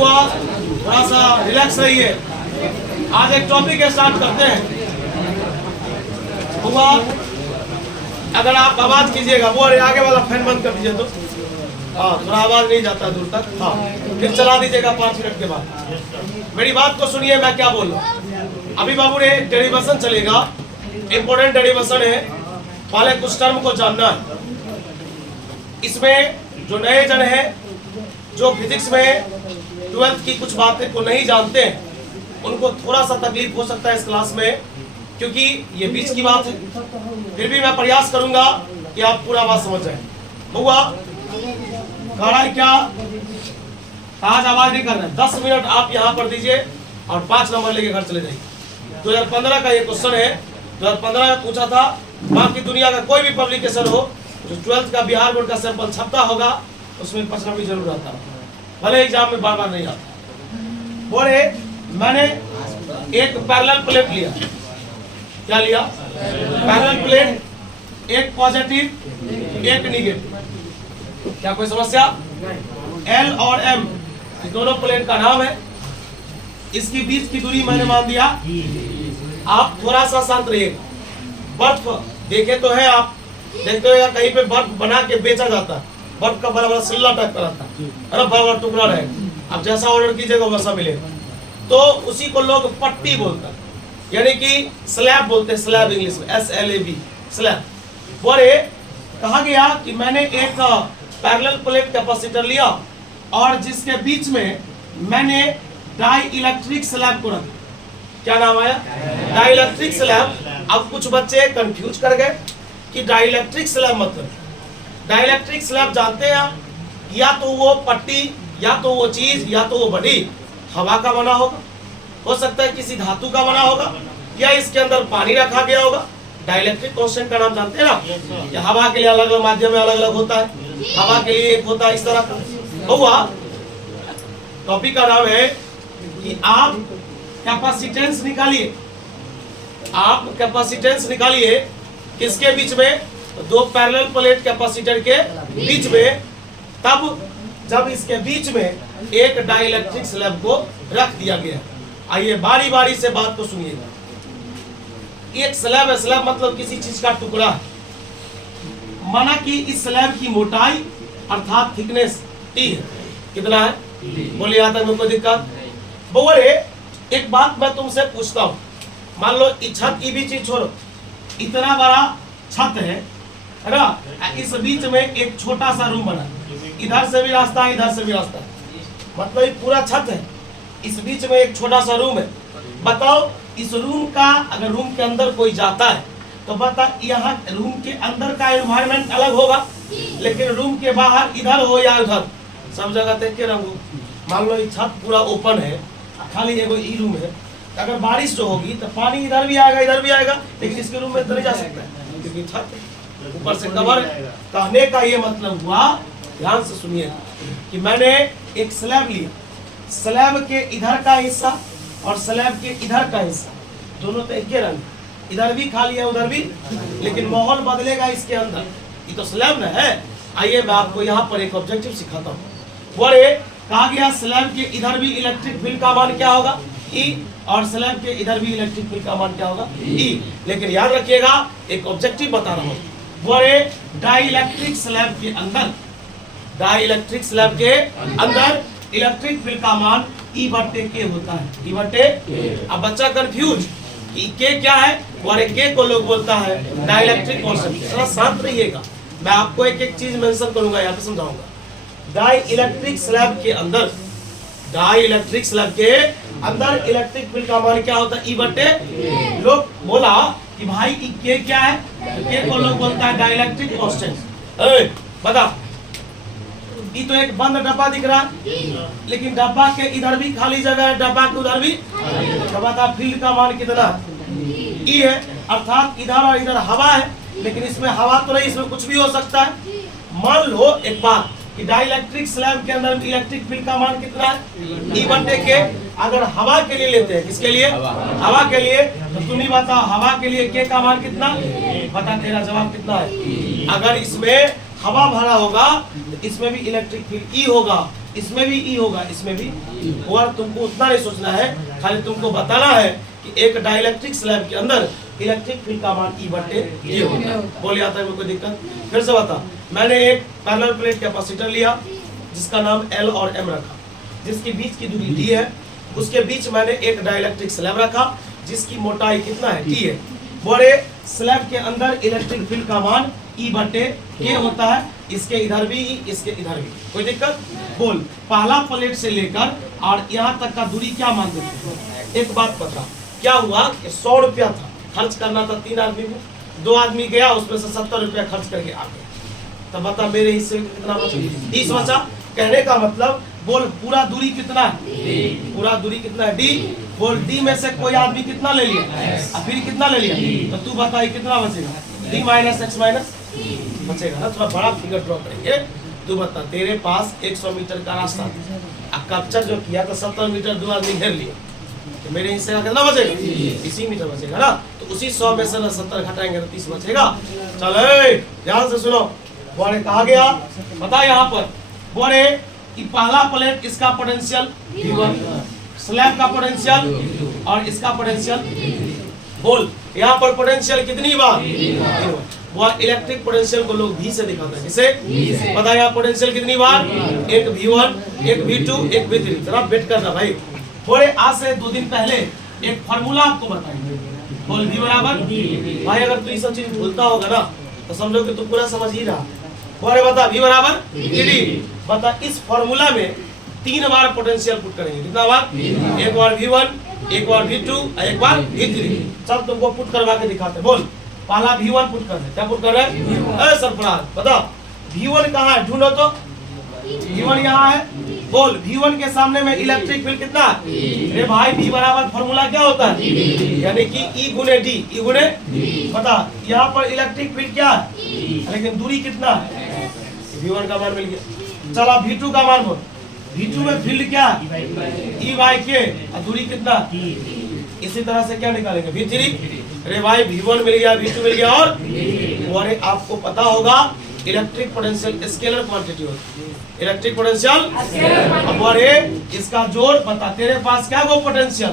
हुआ, थोड़ा सा रिलैक्स रहिए। आज एक टॉपिक स्टार्ट करते हैं। हुआ, अगर आप आवाज कीजिएगा, वो आगे वाला फैन बंद कर दीजिए तो हाँ, थोड़ा आवाज नहीं जाता दूर तक। हाँ, फिर चला दीजिएगा 5 मिनट के बाद। मेरी बात को सुनिए, मैं क्या बोल रहा हूँ। अभी बाबू ने डेरिवेशन चलेगा, इंपोर्टेंट डेरिवेशन है। पहले कुछ टर्म को जानना है। इसमें जो नए जन है, जो फिजिक्स में 12th की कुछ बातें को नहीं जानते हैं, उनको थोड़ा सा तकलीफ हो सकता है इस क्लास में, क्योंकि ये बीच की बात है। फिर भी मैं प्रयास करूंगा कि आप पूरा बात समझ जाए। हुआ खड़ा है क्या? आज आवाज नहीं करना है। 10 मिनट आप यहाँ पर दीजिए और 5 नंबर लेके घर चले जाइए। 2015 का ये क्वेश्चन है, 2015 में पूछा था। बाकी दुनिया का कोई भी पब्लिकेशन हो, जो 12th का बिहार बोर्ड का सैंपल छपता होगा, उसमें 5 भी जरूर आता है, भले एग्जाम में बार बार नहीं आता। बोले मैंने एक पैरेलल प्लेट लिया। क्या लिया? पैरेलल प्लेट, एक पॉजिटिव एक नेगेटिव। क्या कोई समस्या? L और M दोनों प्लेट का नाम है। इसकी बीच की दूरी मैंने मान दिया। आप थोड़ा सा शांत रहिएगा। बर्फ देखे तो है, आप देखते हो कहीं पे बर्फ बना के बेचा जाता है। बर्फ का बड़ा बड़ा सिल्ला टाइप का रहता है, अरे बड़ा बड़ा टुकड़ा रहेगा। आप जैसा ऑर्डर कीजिएगा वैसा मिलेगा। तो उसी को लोग पट्टी बोलते हैं, यानी कि स्लैब बोलते हैं। स्लैब इंग्लिश में SLAB, स्लैब। बोले कहा गया कि मैंने एक पैरेलल प्लेट कैपेसिटर लिया और जिसके बीच में मैंने डाई इलेक्ट्रिक स्लैब को रखा। क्या नाम आया? Dielectric slab. अब कुछ बच्चे कंफ्यूज कर गए कि डाई इलेक्ट्रिक स्लैब मतलब, डाई इलेक्ट्रिक स्लैब जानते हैं आप, या तो वो पट्टी, या तो वो चीज, या तो वो बॉडी हवा का बना होगा, हो सकता है किसी धातु का बना होगा, या इसके अंदर पानी रखा गया होगा। डाइलेक्ट्रिक कांस्टेंट का नाम जानते हैं ना? या हवा के लिए अलग अलग माध्यम में अलग अलग होता है, हवा के लिए एक होता है, इस तरह का हुआ। टॉपिक का नाम है कि आप कैपेसिटेंस निकालिए। आप कैपेसिटेंस निकालिए किसके बीच में? दो पैरेलल प्लेट कैपेसिटर के बीच में। तब जब इसके बीच में एक डाइलेक्ट्रिक स्लैब को रख दिया गया। आइए बारी बारी से बात को सुनिएगा। एक स्लैब है, स्लैब मतलब किसी चीज का टुकड़ा है। माना कि इस स्लैब की मोटाई अर्थात थिकनेस T है। कितना है? बोलिए, यहाँ तक में कोई दिक्कत? बोले एक बात मैं तुमसे पूछता हूँ। मान लो छत की भी चीज छोड़ो, इतना बड़ा छत है ना? इस बीच में एक छोटा सा रूम बना, इधर से भी रास्ता है, इधर से भी रास्ता है, मतलब ये पूरा छत है। इस बीच में एक छोटा सा रूम है। बताओ, इस रूम का अगर रूम के अंदर कोई जाता है तो बता, यहाँ रूम के अंदर का एनवायरनमेंट अलग होगा, लेकिन रूम के बाहर इधर हो या उधर सब जगह देख के रहो। मान लो ये छत पूरा ओपन है, खाली एगो ई रूम है। अगर बारिश जो होगी तो पानी इधर भी आएगा, इधर भी आएगा, लेकिन इसके रूम में तो नहीं जा सकता है क्योंकि छत ऊपर से कवर है। कहने का ये मतलब हुआ, ध्यान से सुनिए, कि मैंने एक स्लैब लिया। स्लैब के इधर का हिस्सा और स्लैब के इधर का हिस्सा दोनों तो एक ही रंग, इधर भी खाली है उधर भी, लेकिन माहौल बदलेगा इसके अंदर। ये तो स्लैब न है। आइए मैं आपको यहाँ पर एक ऑब्जेक्टिव सिखाता हूँ। बोले कहा गया स्लैब के इधर भी इलेक्ट्रिक फील्ड का मान क्या होगा? E, और स्लैब के इधर भी इलेक्ट्रिक फील्ड का मान क्या होगा? E। लेकिन याद रखिएगा, एक ऑब्जेक्टिव बता रहा हूँ। बोले डाइलेक्ट्रिक स्लैब के अंदर, डाइलेक्ट्रिक स्लैब के अंदर इलेक्ट्रिक फील्ड का मान E/K होता है। E/K। अब बच्चा कंफ्यूज कि K क्या है, और K को लोग बोलता है डाइलेक्ट्रिक कांस्टेंट। थोड़ा शांत रहिएगा, मैं आपको एक एक चीज मेंशन करूंगा, यहाँ पे समझाऊंगा। डाइलेक्ट्रिक स्लैब के अंदर, डाइलेक्ट्रिक स्लैब के अंदर इलेक्ट्रिक फील्ड का मान क्या होता है? E/K। लोग बोला कि भाई K क्या है? K को लोग बोलता है डाइलेक्ट्रिक कांस्टेंट। बता, ये तो एक बंद डब्बा दिख रहा है, लेकिन डब्बा के इधर भी खाली जगह है, डब्बा के उधर भी। तो बता फील्ड का मान कितना है? E है, अर्थात इधर और इधर हवा है, लेकिन इसमें हवा तो नहीं, इसमें कुछ भी हो सकता है। मान लो एक बात कि डाइलेक्ट्रिक स्लैब के अंदर इलेक्ट्रिक फील्ड का मान कितना है? E/K। अगर हवा के लिए लेते हैं, किसके लिए? हवा के लिए, तो तुम ही बताओ हवा के लिए K का मान कितना? बता, तेरा जवाब कितना है? अगर इसमें हवा भरा होगा तो इसमें भी इलेक्ट्रिक फील्ड E होगा, इसमें भी ई होगा, इसमें भी होगा। तुमको उतना नहीं सोचना है, खाली तुमको बताना है कि एक डाइलेक्ट्रिक स्लैब के अंदर इलेक्ट्रिक फील्ड का मान E/ये होता है। बोलिए आता है कोई दिक्कत? फिर से बता, मैंने एक पैरेलल प्लेट कैपेसिटर लिया जिसका नाम L और M रखा, जिसके बीच की दूरी D है। उसके बीच मैंने एक डाइलेक्ट्रिक स्लैब रखा जिसकी मोटाई कितना है? T है। बोले स्लैब के अंदर इलेक्ट्रिक फील्ड का मान E/K होता है। इसके इधर भी, इसके इधर भी। कोई दिक्कत? बोल, पहला प्लेट से लेकर और यहाँ तक का दूरी क्या मान देते हैं? एक बात पता क्या हुआ कि 100 रुपया था, खर्च करना था 3 आदमी में, 2 आदमी गया, उसमें से 70 रुपया खर्च करके आ गया। तब बता मेरे हिस्से में कितना बचा? 30 बचा। कहने का मतलब बोल पूरा दूरी कितना है? पूरा दूरी कितना है? D। बोल D में से कोई आदमी कितना ले लिया और फिर कितना ले लिया? तो तू बता कितना बचेगा? D - x - बचेगा ना। थोड़ा बड़ा फिगर ड्रॉ करेंगे। तू बता, तेरे पास 100 मीटर का रास्ता था, कैप्चर जो किया तो 70 मीटर 2 आदमी घेर लिया, तो मेरे हिस्से का कितना बचेगा? 30 मीटर बचेगा ना। तो उसी 100 में से 70 घटाएंगे तो 30 बचेगा। चलो ध्यान से सुनो। बोले कहा गया बता यहाँ पर, बोले कि पहला प्लेट इसका पोटेंशियल V1, स्लैब का पोटेंशियल और इसका पोटेंशियल। बोल यहाँ पर पोटेंशियल कितनी बार? वो इलेक्ट्रिक पोटेंशियल को लोग V से दिखाते हैं। किसे? पता है यहाँ पोटेंशियल कितनी बार? एक V1, एक V2, एक V3। जरा वेट करना भाई। थोड़े आज से 2 दिन पहले एक फॉर्मूला आपको बताएंगे। बोल V बराबर। भाई अगर तू ये सब चीज भूलता होगा ना तो समझो कि तू पूरा समझ ही रहा। बोले बता V बराबर ED। बता इस फॉर्मूला में 3 बार पोटेंशियल पुट करेंगे। कितना बार? एक बार V1, एक बार V2, एक बार V3। सब तुमको पुट करवा के दिखाते। बोल पहला V1 पुट कर दे। क्या पुट कर रहे हैं? सरफराज बता V1 कहाँ है? ढूंढो तो। V1 यहाँ है। बोल V1 के सामने में इलेक्ट्रिक फील्ड कितना है? अरे भाई V बराबर फॉर्मूला क्या होता है? यानी कि E गुने D, E गुने बता यहाँ पर इलेक्ट्रिक फील्ड क्या है, लेकिन दूरी कितना है? V1 का मान मिल गया। चला V2 का मान बोल। V2 में फील्ड क्या है? E/K और दूरी कितना? इसी तरह से क्या निकालेंगे? V3। अरे भाई V1 मिल गया, V2 मिल गया और अरे आपको पता होगा इलेक्ट्रिक पोटेंशियल स्केलर क्वांटिटी होती है। इलेक्ट्रिक पोटेंशियल अब अरे इसका जोड़ बता, तेरे पास क्या गो पोटेंशियल?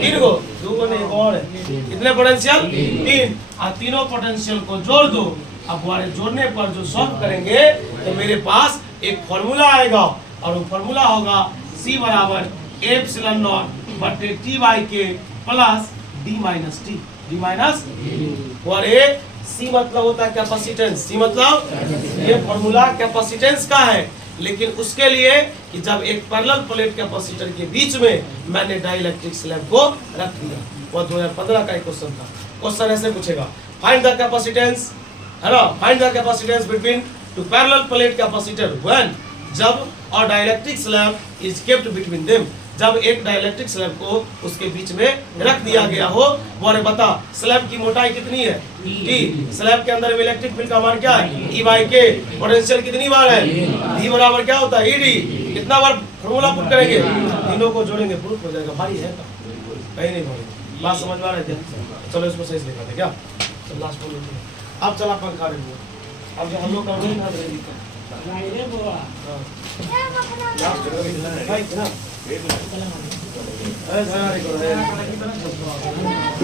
3 गो, 2 गो नहीं और है। कितने पोटेंशियल? 3। और तीनों पोटेंशियल को जोड़ दो। अब वाले जोड़ने पर जो सॉल्व करेंगे तो मेरे पास एक फॉर्मूला आएगा और वो फॉर्मूला होगा C बराबर ε0/T/K plus D - T। D minus और एक C मतलब होता है कैपेसिटेंस। C मतलब ये फॉर्मूला कैपेसिटेंस का है, लेकिन उसके लिए कि जब एक पैरेलल प्लेट कैपेसिटर के बीच में मैंने डाइलेक्ट्रिक स्लैब को रख दिया। वो 2015 का एक क्वेश्चन था। क्वेश्चन ऐसे पूछेगा, फाइंड द कैपेसिटेंस, है ना, find the capacitance between two parallel plate capacitor when, जब और dielectric slab is kept between them, जब एक डाइलेक्ट्रिक स्लैब को उसके बीच में रख दिया गया हो। बोले बता स्लैब की मोटाई कितनी है? T। स्लैब के अंदर इलेक्ट्रिक फील्ड का मान क्या है? E/K। पोटेंशियल कितनी बार है? V बराबर क्या होता है? ED। कितना बार फॉर्मूला पुट करेंगे? तीनों को जोड़ेंगे, प्रूफ हो जाएगा। भाई है कहीं नहीं बोलेंगे। बात समझ में आ रही है? चलो इसको सही से दिखाते क्या। चल लास्ट बोल अब चला पंखा रहे। अब जो हम लोग कर रहे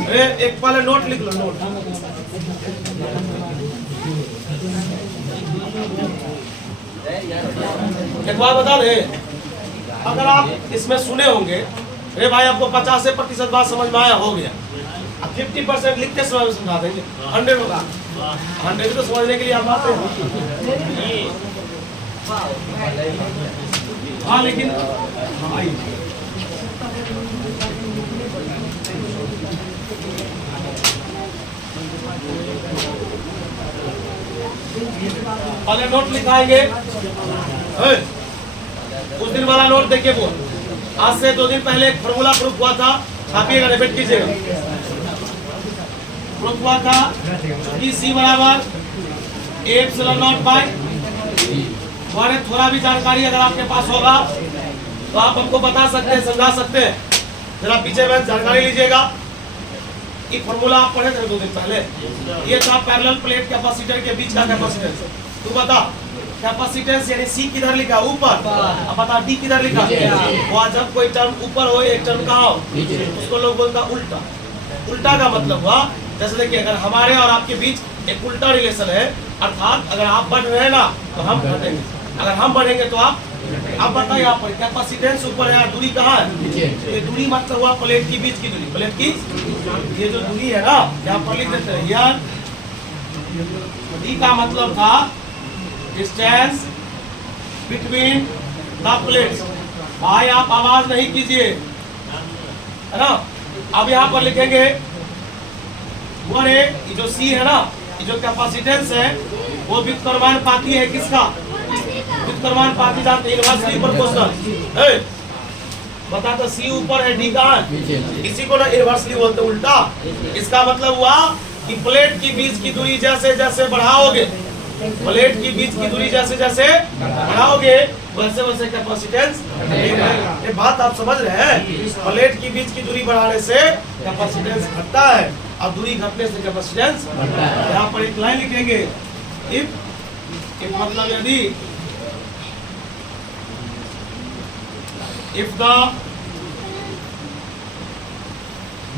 हैं एक पहले नोट लिख लो। नोट एक बात बता दे, अगर आप इसमें सुने होंगे अरे भाई आपको 50% बात समझ में आया हो गया, 50% लिखते समय समझा देंगे। 100 होगा, 100 तो समझने के लिए आप आते हैं। हाँ लेकिन पहले नोट लिखाएंगे। उस दिन वाला नोट देखिए। वो आज से 2 दिन पहले एक फॉर्मूला प्रूफ हुआ था, छापिएगा, रिपीट कीजिएगा। प्रूफ हुआ था कि C बराबर ε0/, और थोड़ा भी जानकारी अगर आपके पास होगा तो आप हमको बता सकते हैं, समझा सकते हैं। जरा पीछे में जानकारी लीजिएगा। ये फॉर्मूला आप पढ़े थे 2 दिन पहले। ये था पैरेलल प्लेट कैपेसिटर के बीच का कैपेसिटेंस। तू बता कैपेसिटेंस यानी सी किधर लिखा ऊपर, अब बता डी किधर लिखा। वहाँ जब कोई टर्म ऊपर हो एक टर्म कहाँ हो उसको लोग बोलता उल्टा। उल्टा का मतलब हुआ जैसे देखिए अगर हमारे और आपके बीच एक उल्टा रिलेशन है, अर्थात अगर आप बढ़ रहे हैं ना तो हम घटेंगे, अगर हम बढ़ेंगे तो आप। अब बताइए यहाँ पर कैपेसिटेंस ऊपर है, दूरी कहाँ है, ये दूरी मतलब हुआ प्लेट की बीच की दूरी, प्लेट की ये जो दूरी है ना यहाँ पर लिख देते हैं यार। डी का मतलब था डिस्टेंस बिटवीन द प्लेट्स। भाई आप आवाज नहीं कीजिए, है ना। अब यहाँ पर लिखेंगे वो रे ये जो सी है ना, ये जो कैपेसिटेंस है वो व्युत्क्रमानुपाती है किसका, व्युत्क्रमानुपाती जानते इनवर्सली प्रोपोर्शनल। बता तो सी ऊपर है डी कहाँ है, इसी को ना इनवर्सली बोलते उल्टा। इसका मतलब हुआ कि प्लेट की बीच की दूरी जैसे जैसे बढ़ाओगे, प्लेट की बीच की दूरी जैसे जैसे बढ़ाओगे वैसे वैसे कैपेसिटेंस। ये बात आप समझ रहे हैं, प्लेट की बीच की दूरी बढ़ाने से कैपेसिटेंस घटता है और दूरी घटने से कैपेसिटेंस बढ़ता है। यहाँ पर एक लाइन लिखेंगे इफ मतलब यदि if the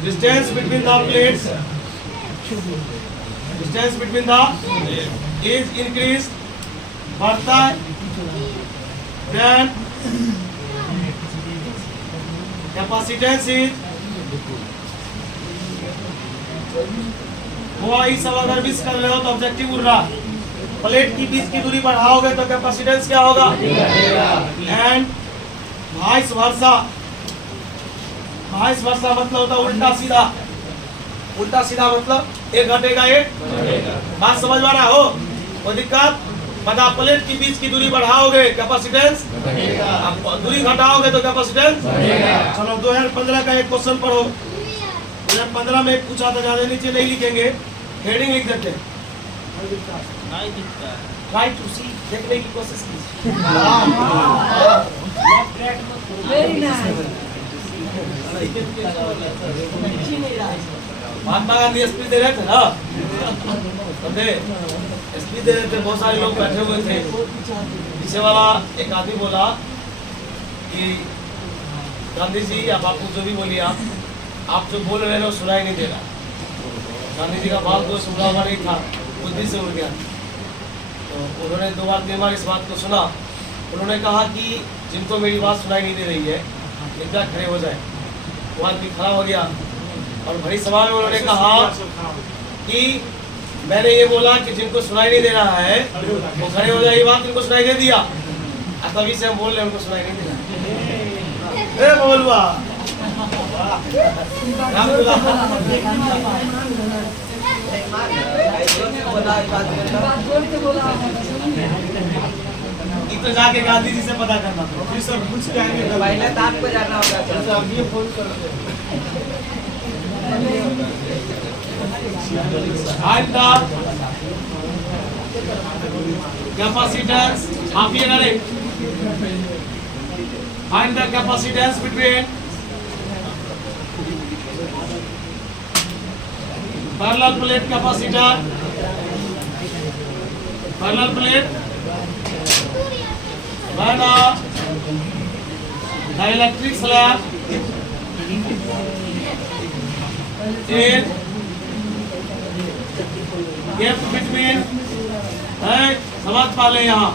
distance between the plates is increased बढ़ता है then capacitance is वो ये सब अगर मिस कर रहे हो तो ऑब्जेक्टिव उड़ रहा, प्लेट की बीच की दूरी बढ़ाओगे तो कैपेसिटेंस क्या होगा and vice versa. Vice versa मतलब होता है उल्टा सीधा, उल्टा सीधा मतलब एक घटेगा एक, बात समझ में रहा हो, कोई दिक्कत। बता प्लेट की बीच की दूरी बढ़ाओगे कैपेसिटेंस, दूरी घटाओगे तो कैपेसिटेंस। चलो 2015 का एक क्वेश्चन पढ़ो, 2015 में एक पूछा था, ज्यादा नीचे नहीं लिखेंगे, हेडिंग लिख देते हैं ट्राई टू सी, देखने की कोशिश कीजिए। महात्मा गांधी स्पीच दे रहे थे ना, स्पीच दे रहे थे, बहुत सारे लोग बैठे हुए थे, पीछे वाला एक आदमी बोला कि गांधी जी या बापू जो भी बोलिए आप जो बोल रहे हो सुनाई नहीं दे रहा। गांधी जी का बात तो सुना हुआ नहीं था, बुद्धि से उड़ गया। तो उन्होंने 2 बार 3 बार इस बात को सुना, उन्होंने कहा कि जिनको मेरी बात सुनाई नहीं दे रही है कृपया खड़े हो जाए। वो आदमी खड़ा हो गया और भरी सभा में उन्होंने कहा कि मैंने ये बोला कि जिनको सुनाई नहीं दे रहा है वो खड़े हो जाए, ये बात इनको सुनाई दे दिया, तभी से हम बोल रहे हैं उनको सुनाई नहीं दे रहा। बोलवा तो जाके गांधी जी से पता करना था, ये सब कुछ पहले तो आपको जाना होगा। अब ये फोन कर कैपेसिटेंस, आप ये करें find the capacitance between parallel plate capacitor, parallel plate and the electric slab is gap between समझ पा ले। यहाँ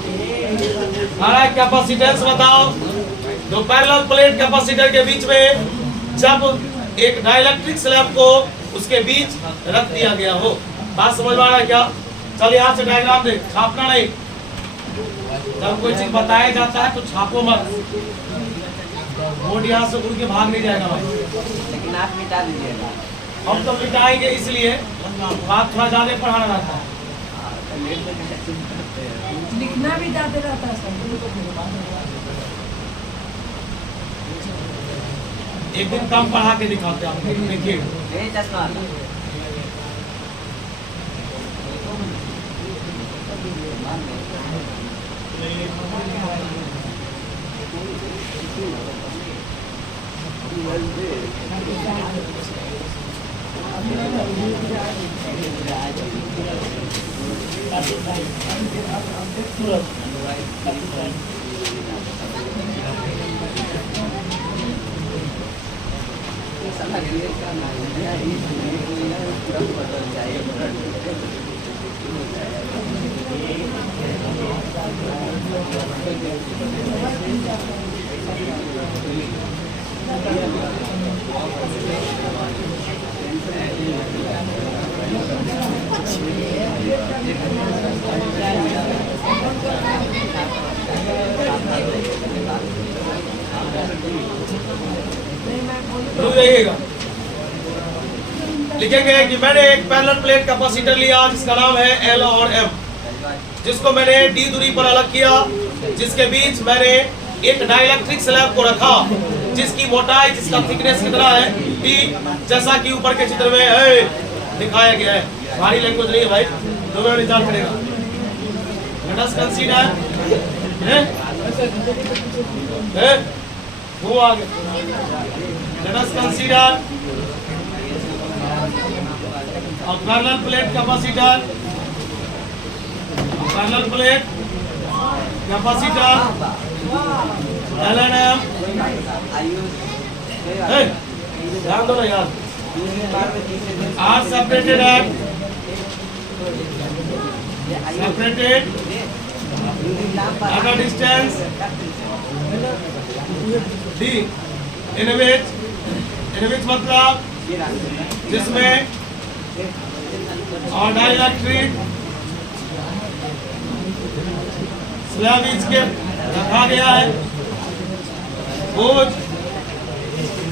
सारा कैपेसिटेंस बताओ जो पैरेलल प्लेट कैपेसिटर के बीच में जब एक डाइलेक्ट्रिक स्लैब को उसके बीच रख दिया गया हो। बात समझ में आ रहा है क्या? चल यहाँ से डायग्राम देख, छापना नहीं, जब कोई चीज बताया जाता है तो छापो मत, बोर्ड यहाँ से उड़ के भाग नहीं जाएगा भाई। लेकिन आप मिटा दीजिएगा। हम तो मिटाएंगे इसलिए बात थोड़ा ज्यादा पढ़ाना रहता है, लिखना भी ज्यादा रहता है। एक दिन कम पढ़ा के दिखाते हैं आपको, देखिए चश्मा देखिएगा, लिखेंगे कि मैंने एक पैरेलल प्लेट कैपेसिटर लिया जिसका नाम है एल और एम, जिसको मैंने डी दूरी पर अलग किया, जिसके बीच मैंने एक डाइलेक्ट्रिक स्लैब को रखा जिसकी मोटाई, जिसका थिकनेस कितना है डी, जैसा कि ऊपर के चित्र में है दिखाया गया है। भारी लैंग्वेज नहीं है भाई, दो मिनट इंतजार करेगा। लेट अस कंसीडर वो आगे let us consider a parallel plate capacitor, parallel plate capacitor LNM, ध्यान दो ना यार, are separated at a distance D, in which मतलब जिसमें और डाइलेक्ट्रिक स्लैब के रखा गया है।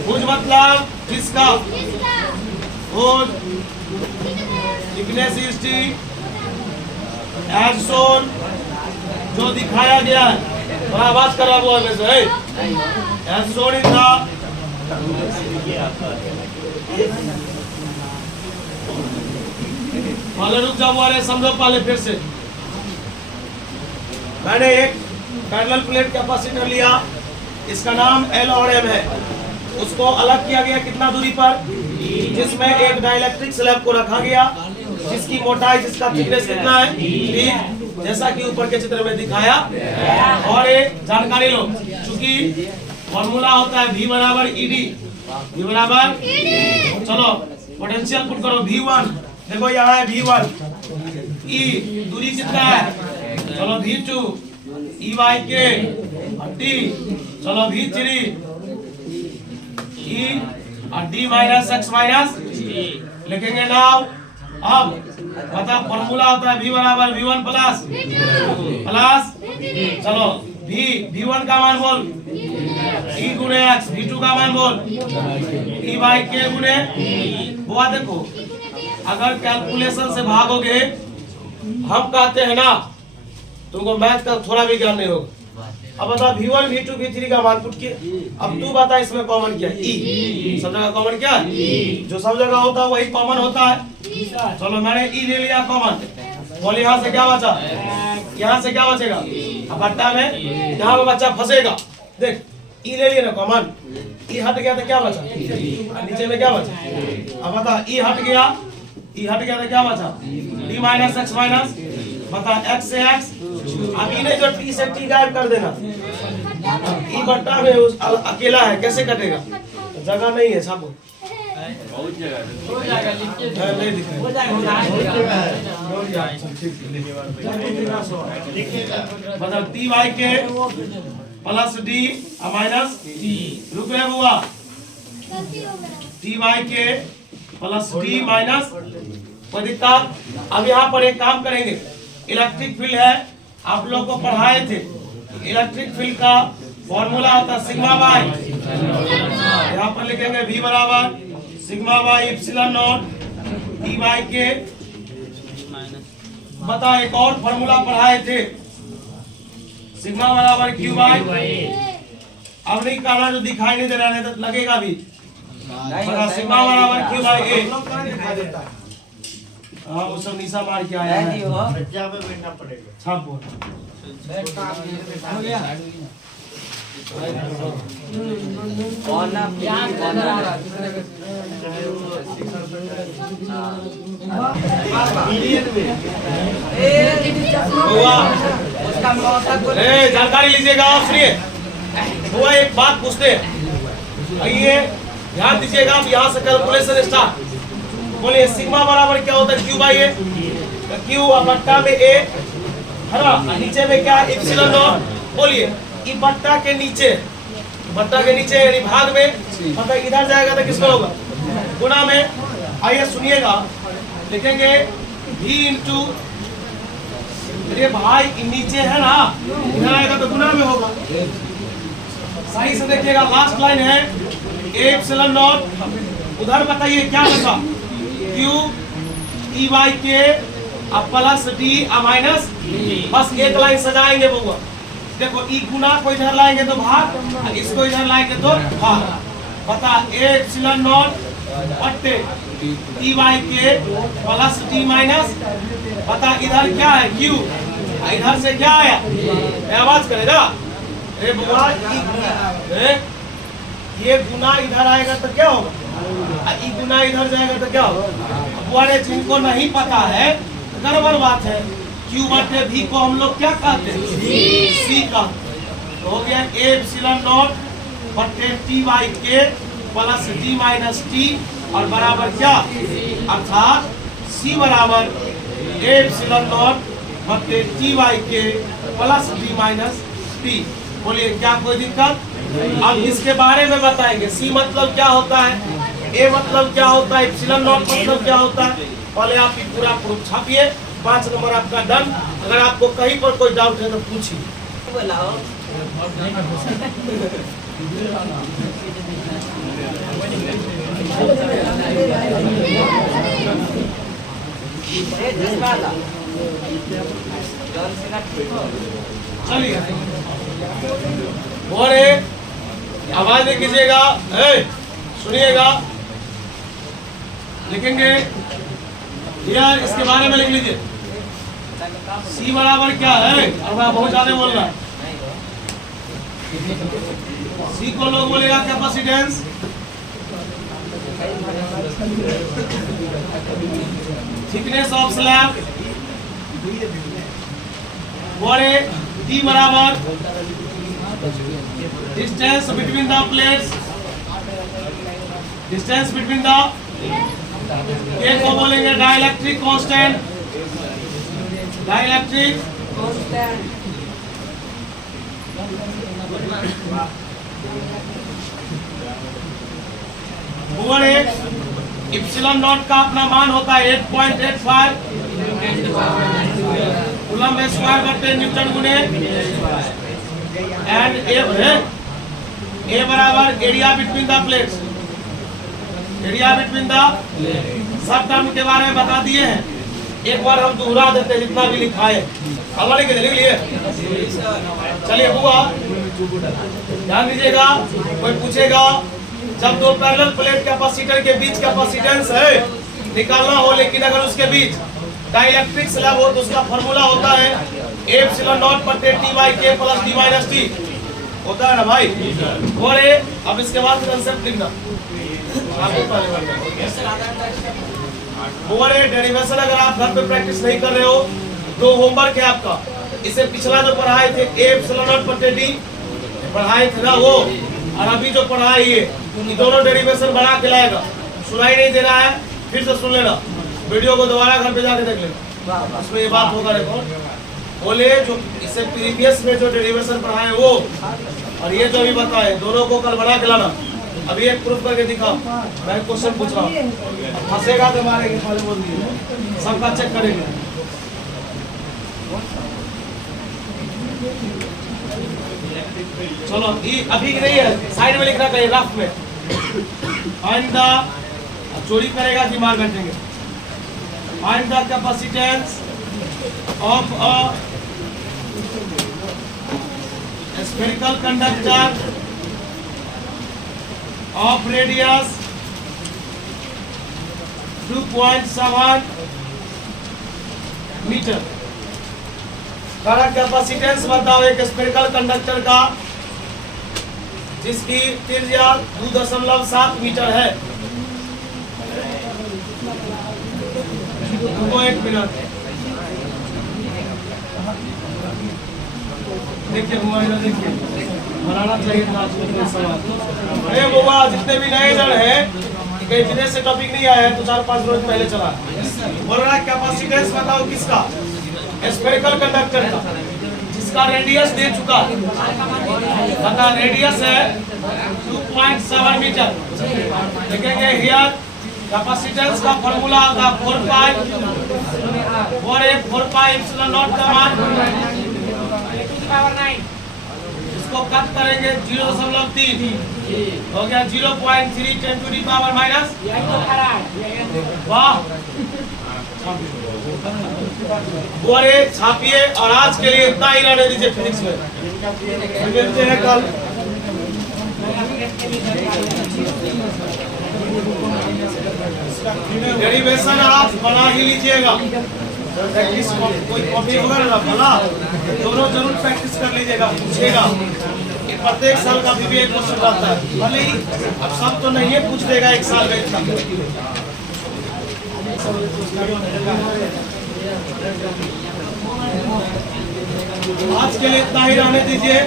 भुज मतलब जिसका भुज thickness is T as shown, जो दिखाया गया है। थोड़ा आवाज करा हुआ है वैसे एज शोन इन द पहले रुक जाओ, अरे समझो पहले फिर से। मैंने एक पैरेलल प्लेट कैपेसिटर लिया, इसका नाम एल और एम है, उसको अलग किया गया कितना दूरी पर, जिसमें एक डाइलेक्ट्रिक स्लैब को रखा गया जिसकी मोटाई, जिसका थिकनेस कितना है डी, जैसा कि ऊपर के चित्र में दिखाया। और एक जानकारी लो, चूंकि फॉर्मूला होता है V बराबर ईडी, V बराबर, चलो पोटेंशियल पुट करो V1, देखो यहाँ है V1, E दूरी कितना है, चलो V2, E y के T, चलो V3, E और D माइनस x माइनस लिखेंगे नाउ। अब बता फॉर्मूला होता है V बराबर V1 प्लस, चलो V1 का मान बोल, E गुणे x, V2 का मान बोल, E by k गुणे, वो देखो अगर कैलकुलेशन से भागोगे, हम कहते हैं ना तुमको मैथ का थोड़ा भी ज्ञान नहीं होगा। अब बता V1 V2 V3 का मान पुट किए, अब तू बता इसमें कॉमन क्या है, E, सब जगह कॉमन क्या है, जो सब जगह होता है वही कॉमन होता है। चलो मैंने E ले लिया कॉमन, बोल यहाँ से क्या बचा, यहाँ से क्या बचेगा, अब बट्टा में यहाँ पे बच्चा फंसेगा, देख E ले लिया ना कॉमन, E हट गया तो क्या बचा, नीचे में क्या बचा, अब बता E हट गया, E हट गया तो क्या बचा, D माइनस एक्स माइनस, बता x से x, अब इन्हें जो T से T गायब कर देना, E बट्टा में उस अकेला है, कैसे कटेगा, जगह नहीं है, छापो बहुत जगह नहीं दिखाई, मतलब T y के प्लस D माइनस T, रुक गया हुआ, T y के प्लस D माइनस, कोई दिक्कत। अब यहाँ पर एक काम करेंगे, इलेक्ट्रिक फील्ड है, आप लोग को पढ़ाए थे, इलेक्ट्रिक फील्ड का फॉर्मूला होता है सिग्मा बाय, यहाँ पर लिखेंगे V बराबर sigma by epsilon not D by K. बता एक और फॉर्मूला पढ़ाए थे, सिग्मा बराबर Q बाय, अब नहीं करना, जो दिखाई नहीं दे रहा है तो लगेगा भी, सिग्मा बराबर Q बाय A। हाँ वो सब निशा मार के आया है, छाप बोल जानकारी लीजिएगा, सुनिए। हुआ एक बात पूछते हैं, ये ध्यान दीजिएगा, अब यहाँ से कैलकुलेशन स्टार्ट। बोलिए सिग्मा बराबर क्या होता है, क्यू बाई ए, क्यू बट्टा में ए है ना, नीचे में क्या इप्सिलॉन नॉट। बोलिए ई बट्टा के नीचे यानी भाग में, मतलब इधर जाएगा तो किसमें होगा, गुणा में। आइए सुनिएगा, लिखेंगे v इंटू, अरे भाई नीचे है ना, इधर आएगा तो गुणा में होगा। सही से देखिएगा, लास्ट लाइन है ए एप्सिलॉन नॉट, उधर बताइए क्या बचा, क्यू ई बाई के प्लस डी माइनस, बस एक लाइन सजाएंगे बउआ। देखो ई गुना को इधर लाएंगे तो भाग, इसको इधर लाएंगे तो भाग। बता ए एप्सिलॉन नॉट बट्टे टी बाई के प्लस डी माइनस, बता इधर क्या है क्यू, इधर से क्या आया, आवाज करेगा ए बउआ, ये गुना इधर आएगा तो क्या होगा, ई गुना इधर जाएगा तो क्या होगा। जिनको नहीं पता है गड़बड़ बात है, क्यू बटे भी को हम लोग क्या कहते हैं, सी का। तो हो गया ए एप्सिलॉन नॉट बटे टी बाई के प्लस डी माइनस टी और बराबर क्या, अर्थात सी बराबर ए एप्सिलॉन नॉट बटे टी बाई के प्लस डी माइनस टी। बोलिए क्या कोई दिक्कत। अब इसके बारे में बताएंगे, सी मतलब क्या होता है, ए मतलब क्या होता है, एप्सिलॉन नॉट मतलब क्या होता है। पहले आप ये पूरा प्रूफ छापिए, 5 नंबर आपका डन। अगर आपको कहीं पर कोई डाउट है तो पूछिए। चलिए और आवाज नहीं कीजिएगा, सुनिएगा, लिखेंगे यार, इसके बारे में लिख लीजिए। सी बराबर क्या है, और मैं बहुत ज्यादा बोल रहा है। सी को लोग बोलेगा कैपेसिटेंस, थिकनेस ऑफ स्लैब, और डी बराबर distance between the plates, distance between the, A को बोलेंगे डाइलेक्ट्रिक कांस्टेंट, डाइलेक्ट्रिक कांस्टेंट, और इप्सिलॉन नॉट का अपना मान होता है 8.85 कूलम्ब स्क्वायर बटे न्यूटन गुने, एंड ए बराबर area between the plates, area between the, सब टर्म के बारे में बता दिए हैं। एक बार हम दोहरा देते हैं जितना भी लिखा है, हवा लिख लिए। चलिए हुआ, ध्यान दीजिएगा, कोई पूछेगा जब दो पैरेलल प्लेट कैपेसिटर के बीच कैपेसिटेंस है निकालना हो, लेकिन अगर उसके बीच डाइलेक्ट्रिक स्लैब हो तो उसका फॉर्मूला होता है एप्सिलॉन नॉट बटे टी बाई के प्लस डी माइनस टी, होता है ना भाई। और अब इसके बाद कंसेप्ट लिखना, डेरिवेशन अगर आप घर पे प्रैक्टिस नहीं कर रहे हो तो होमवर्क है आपका। इसे पिछला जो पढ़ाए थे एप्सिलॉन नॉट बटे डी पढ़ाए थे ना वो, और अभी जो पढ़ाई है ये दोनों डेरिवेशन बना के लाएगा। सुनाई नहीं दे रहा है फिर से सुन लेना, वीडियो को दोबारा घर पे जाके देख लेना, उसमें ये बात होगा रिकॉर्ड। बोले जो इससे प्रीवियस में जो डेरिवेशन पढ़ाए वो और ये जो अभी बताए दोनों को कल बना के लाना। अभी एक प्रूफ करके दिखाओ, मैं क्वेश्चन पूछ रहा हूँ, फंसेगा तो मारेंगे, बोल दिए सबका चेक करेंगे। चलो ये अभी नहीं है, साइड में लिखना कहीं रफ में। फाइंड द, चोरी करेगा कि मार बैठेंगे। Find the capacitance of a spherical conductor of radius 2.7 metre. सारा कैपेसिटेंस बताओ एक स्फेरिकल कंडक्टर का जिसकी त्रिज्या 2.7 मीटर है। एक मिनट देखिए, देखिए बनाना चाहिए था आज का सवाल। अरे बुआ, जितने भी नए जन हैं, कहीं विदेश से टॉपिक नहीं आया है तो 4-5 रोज पहले चला। बोल रहा है कैपेसिटेंस बताओ किसका? स्फेरिकल कंडक्टर का, जिसका रेडियस दे चुका है। बता, रेडियस है 2.7 मीटर। देखेंगे हियर कैपेसिटेंस का फॉर्मूला होगा 4 पाई एप्सिलॉन नॉट का मान इसको कट करेंगे 0.3 हो गया 0.3 10 टू दी पावर माइनस। वाह, बोरे छापिए और आज के लिए इतना ही रहने दीजिए फिजिक्स में। मिलते हैं कल। डेरिवेशन आप बना ही लीजिएगा। प्रैक्टिस कोई कॉपी वगैरह ना बना, दोनों जरूर प्रैक्टिस कर लीजिएगा। पूछेगा प्रत्येक साल का भी एक क्वेश्चन रहता है, भले ही अब सब तो नहीं है, पूछ देगा एक साल में इतना। आज के लिए इतना ही रहने दीजिए।